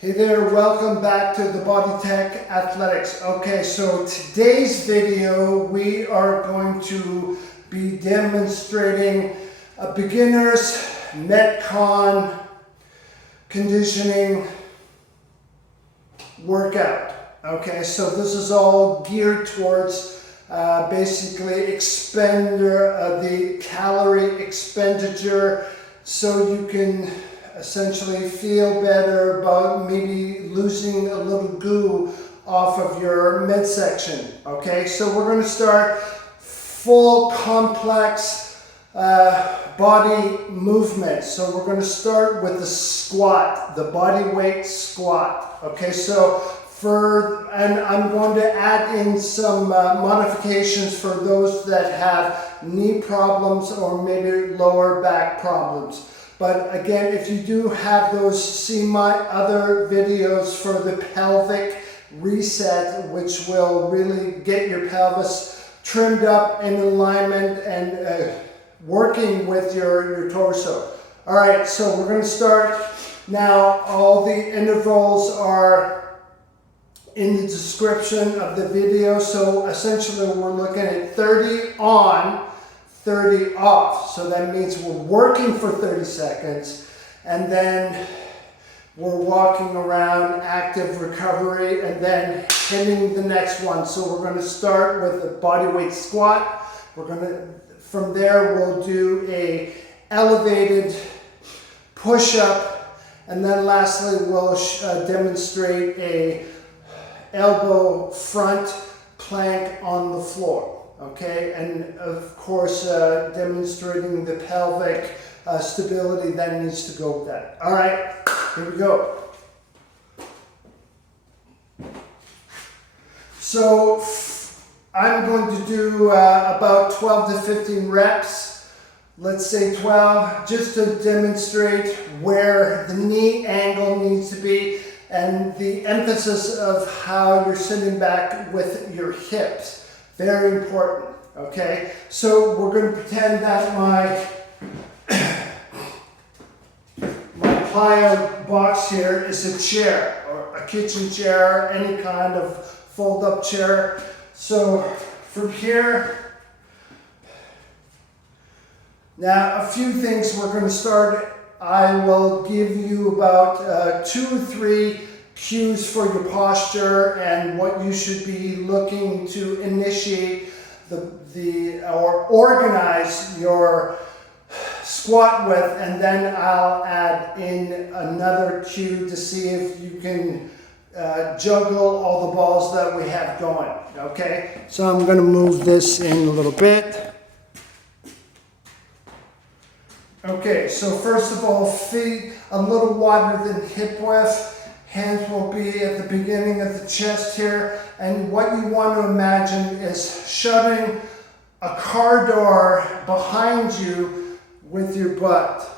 Hey there, welcome back to the Body Tech Athletics. Okay, so today's video we are going to be demonstrating a beginner's Metcon conditioning workout. Okay, so this is all geared towards basically the calorie expenditure, so you can essentially feel better about maybe losing a little goo off of your midsection. Okay, so we're going to start full complex body movement. So we're going to start with the squat, the body weight squat. Okay, so and I'm going to add in some modifications for those that have knee problems or maybe lower back problems. But again, if you do have those, see my other videos for the pelvic reset, which will really get your pelvis trimmed up in alignment and working with your torso. All right, so we're going to start now. All the intervals are in the description of the video. So essentially we're looking at 30 on, 30 off. So that means we're working for 30 seconds and then we're walking around, active recovery, and then hitting the next one. So we're going to start with a body weight squat. From there we'll do a elevated push-up, and then lastly we'll demonstrate a elbow front plank on the floor. Okay, and of course demonstrating the pelvic stability that needs to go with that. All right, here we go. So I'm going to do about 12 to 15 reps. Let's say 12, just to demonstrate where the knee angle needs to be and the emphasis of how you're sitting back with your hips. Very important, okay? So we're going to pretend that my plyo box here is a chair, or a kitchen chair, any kind of fold-up chair. So from here, now a few things we're going to start. I will give you about 2 or 3 cues for your posture and what you should be looking to initiate or organize your squat with, and then I'll add in another cue to see if you can juggle all the balls that we have going. Okay, so I'm going to move this in a little bit. Okay, so first of all, feet a little wider than hip width. Hands will be at the beginning of the chest here, and what you want to imagine is shutting a car door behind you with your butt.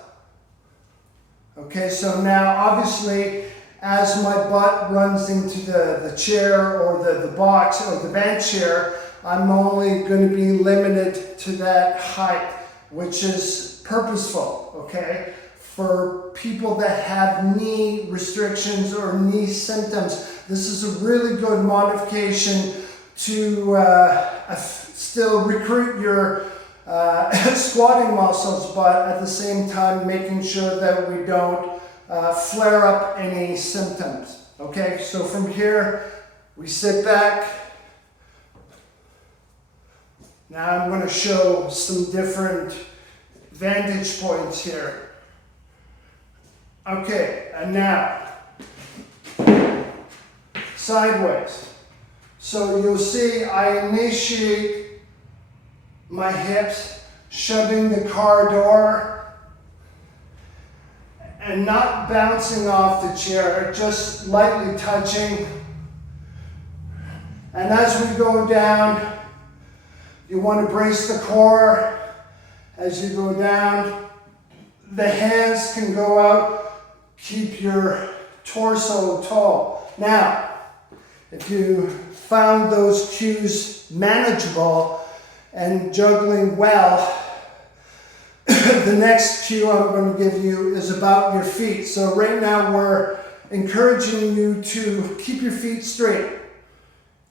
Okay, so now obviously as my butt runs into the chair or the box or the bench chair, I'm only going to be limited to that height, which is purposeful, okay? For people that have knee restrictions or knee symptoms, this is a really good modification to still recruit your squatting muscles, but at the same time making sure that we don't flare up any symptoms. Okay, so from here we sit back. Now I'm going to show some different vantage points here. Okay, and now sideways. So you'll see I initiate my hips, shoving the car door and not bouncing off the chair, just lightly touching. And as we go down, you want to brace the core as you go down. The hands can go out. Keep your torso tall. Now, if you found those cues manageable and juggling well, the next cue I'm going to give you is about your feet. So right now we're encouraging you to keep your feet straight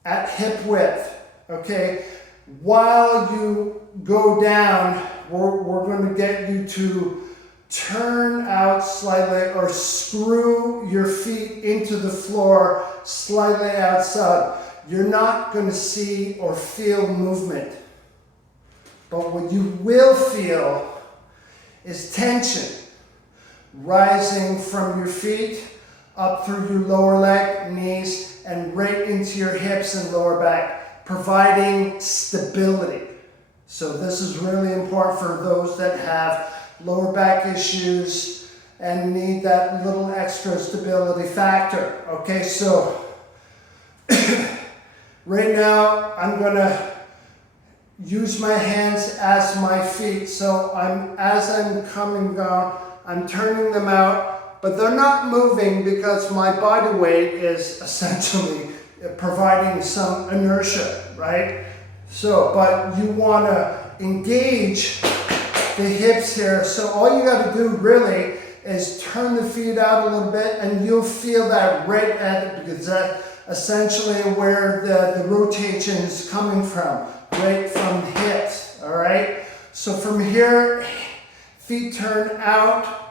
at hip width, okay? While you go down, we're going to get you to turn out slightly or screw your feet into the floor slightly outside. You're not going to see or feel movement. But what you will feel is tension rising from your feet up through your lower leg, knees, and right into your hips and lower back, providing stability. So this is really important for those that have lower back issues and need that little extra stability factor. Okay, so right now I'm gonna use my hands as my feet. So as I'm coming down, I'm turning them out, but they're not moving because my body weight is essentially providing some inertia, right? So, but you want to engage the hips here. So all you got to do really is turn the feet out a little bit, and you'll feel that right at it, because that's essentially where the rotation is coming from, right from the hips, all right? So from here, feet turn out.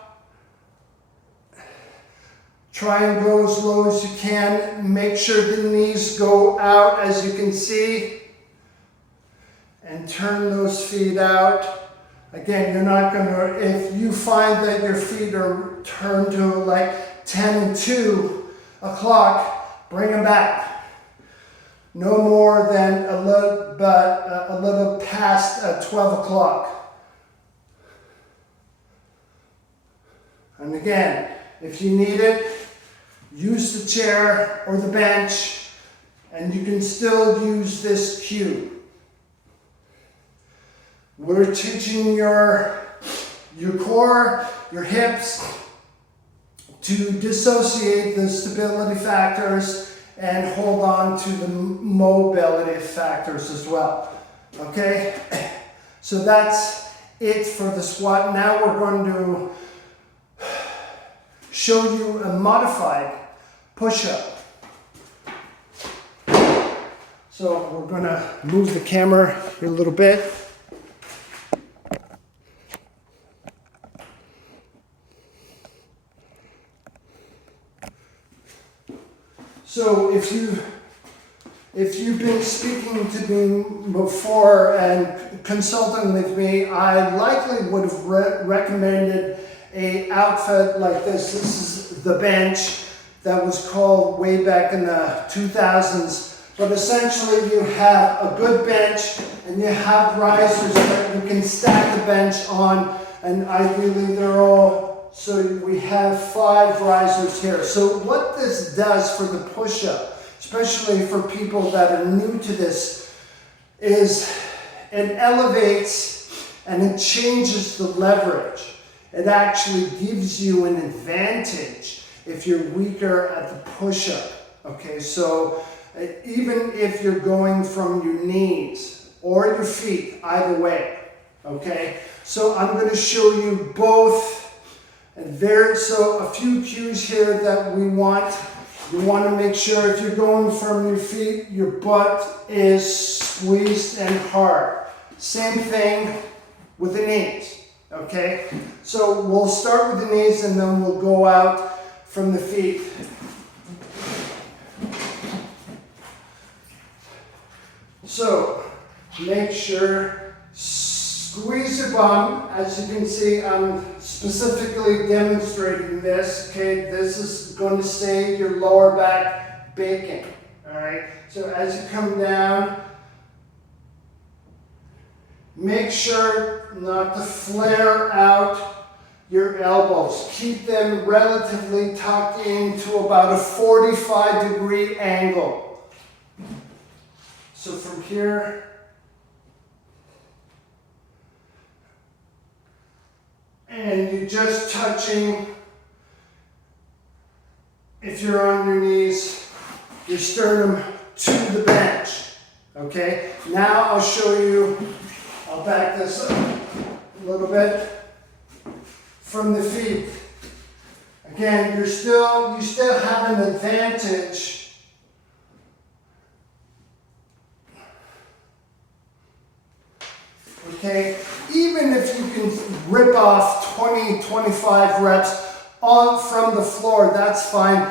Try and go as low as you can. Make sure the knees go out, as you can see. And turn those feet out. Again, you're not going to, if you find that your feet are turned to like 10 and 2 o'clock, bring them back. No more than a little past 12 o'clock. And again, if you need it, use the chair or the bench, and you can still use this cue. We're teaching your core, your hips, to dissociate the stability factors and hold on to the mobility factors as well. Okay? So that's it for the squat. Now we're going to show you a modified push-up. So we're going to move the camera here a little bit. So if you've been speaking to me before and consulting with me, I likely would have recommended an outfit like this. This is the bench that was called way back in the 2000s. But essentially you have a good bench and you have risers that you can stack the bench on, and ideally they're all, so we have 5 risers here. So what this does for the push-up, especially for people that are new to this, is it elevates and it changes the leverage. It actually gives you an advantage if you're weaker at the push-up. Okay, so even if you're going from your knees or your feet, either way. Okay, so I'm going to show you both. So a few cues here that we want. You want to make sure if you're going from your feet, your butt is squeezed and hard. Same thing with the knees, okay? So we'll start with the knees and then we'll go out from the feet. So make sure, squeeze your bum. As you can see, I'm specifically demonstrating this, okay? This is going to save your lower back baking, all right? So as you come down, make sure not to flare out your elbows. Keep them relatively tucked into about a 45-degree angle. So from here, and you're just touching, if you're on your knees, your sternum to the bench, okay? Now I'll show you, I'll back this up a little bit, from the feet, Again, you still have an advantage. Okay, even if you can rip off 20, 25 reps from the floor, that's fine.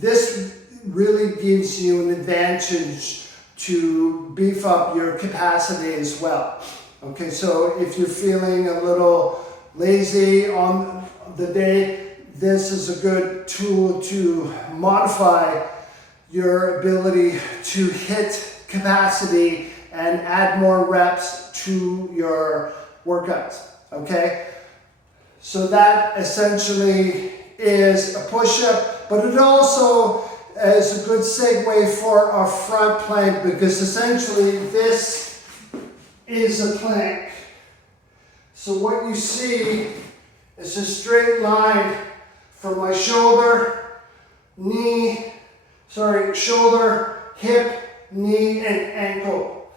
This really gives you an advantage to beef up your capacity as well. Okay, so if you're feeling a little lazy on the day, this is a good tool to modify your ability to hit capacity and add more reps to your workouts. Okay, so that essentially is a push-up, but it also is a good segue for our front plank, because essentially this is a plank. So what you see is a straight line from my shoulder, hip, knee, and ankle.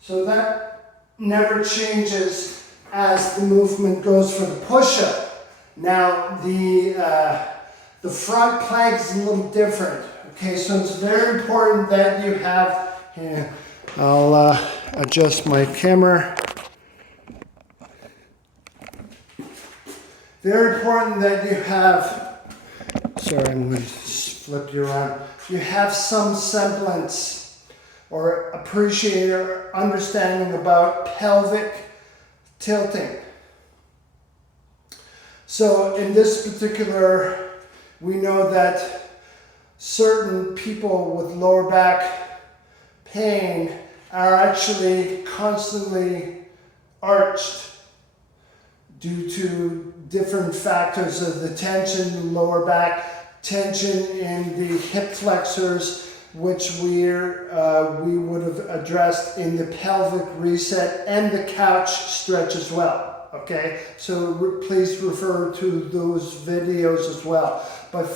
So that never changes as the movement goes for the push-up. Now the front plank is a little different. Okay, so it's very important that you have, here, I'll adjust my camera. Very important that you have, sorry, I'm going to flip you around. You have some semblance or appreciate or understanding about pelvic tilting. So in this particular, we know that certain people with lower back pain are actually constantly arched due to different factors of the tension in the lower back, tension in the hip flexors, which we would have addressed in the pelvic reset and the couch stretch as well. Okay, so please refer to those videos as well. But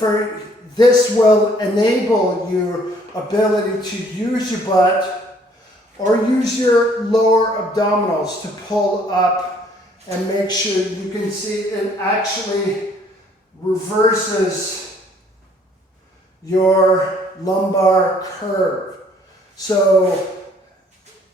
this will enable your ability to use your butt or use your lower abdominals to pull up and make sure you can see it actually reverses your lumbar curve. So,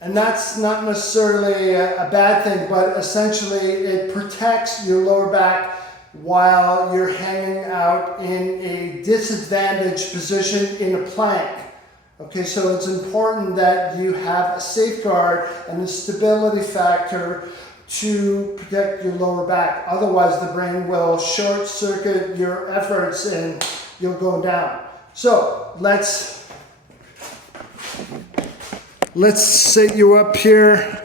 and that's not necessarily a bad thing, but essentially it protects your lower back while you're hanging out in a disadvantaged position in a plank. Okay, so it's important that you have a safeguard and a stability factor to protect your lower back. Otherwise, the brain will short circuit your efforts and you'll go down. So let's set you up here.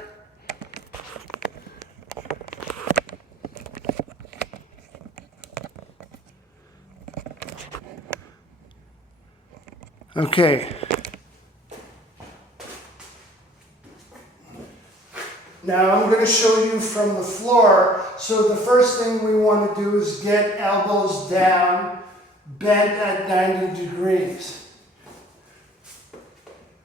Okay. Now I'm going to show you from the floor. So the first thing we want to do is get elbows down, bent at 90 degrees.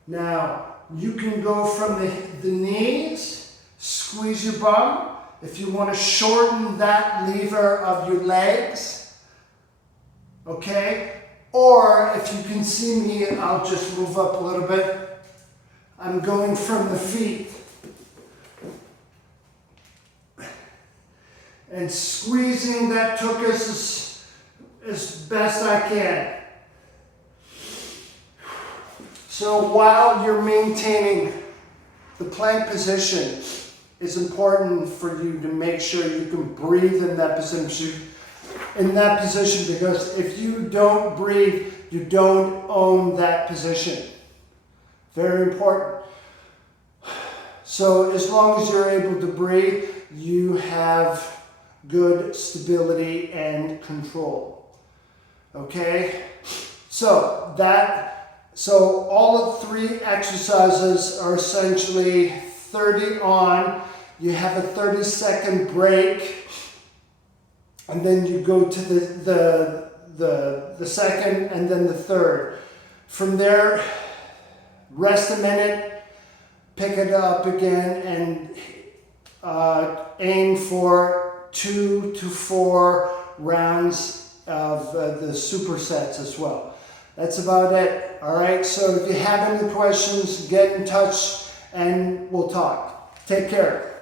Now you can go from the knees, squeeze your bum. If you want to shorten that lever of your legs, okay? Or if you can see me, I'll just move up a little bit. I'm going from the feet. And squeezing that tuchus as best I can. So while you're maintaining the plank position, it's important for you to make sure you can breathe in that position. Because if you don't breathe, you don't own that position. Very important. So as long as you're able to breathe, you have good stability and control. Okay? So all of 3 exercises are essentially 30 on. You have a 30-second break, and then you go to the second and then the third. From there, rest a minute, pick it up again, and aim for 2 to 4 rounds of the supersets as well. That's about it. All right, so if you have any questions, get in touch and we'll talk. Take care.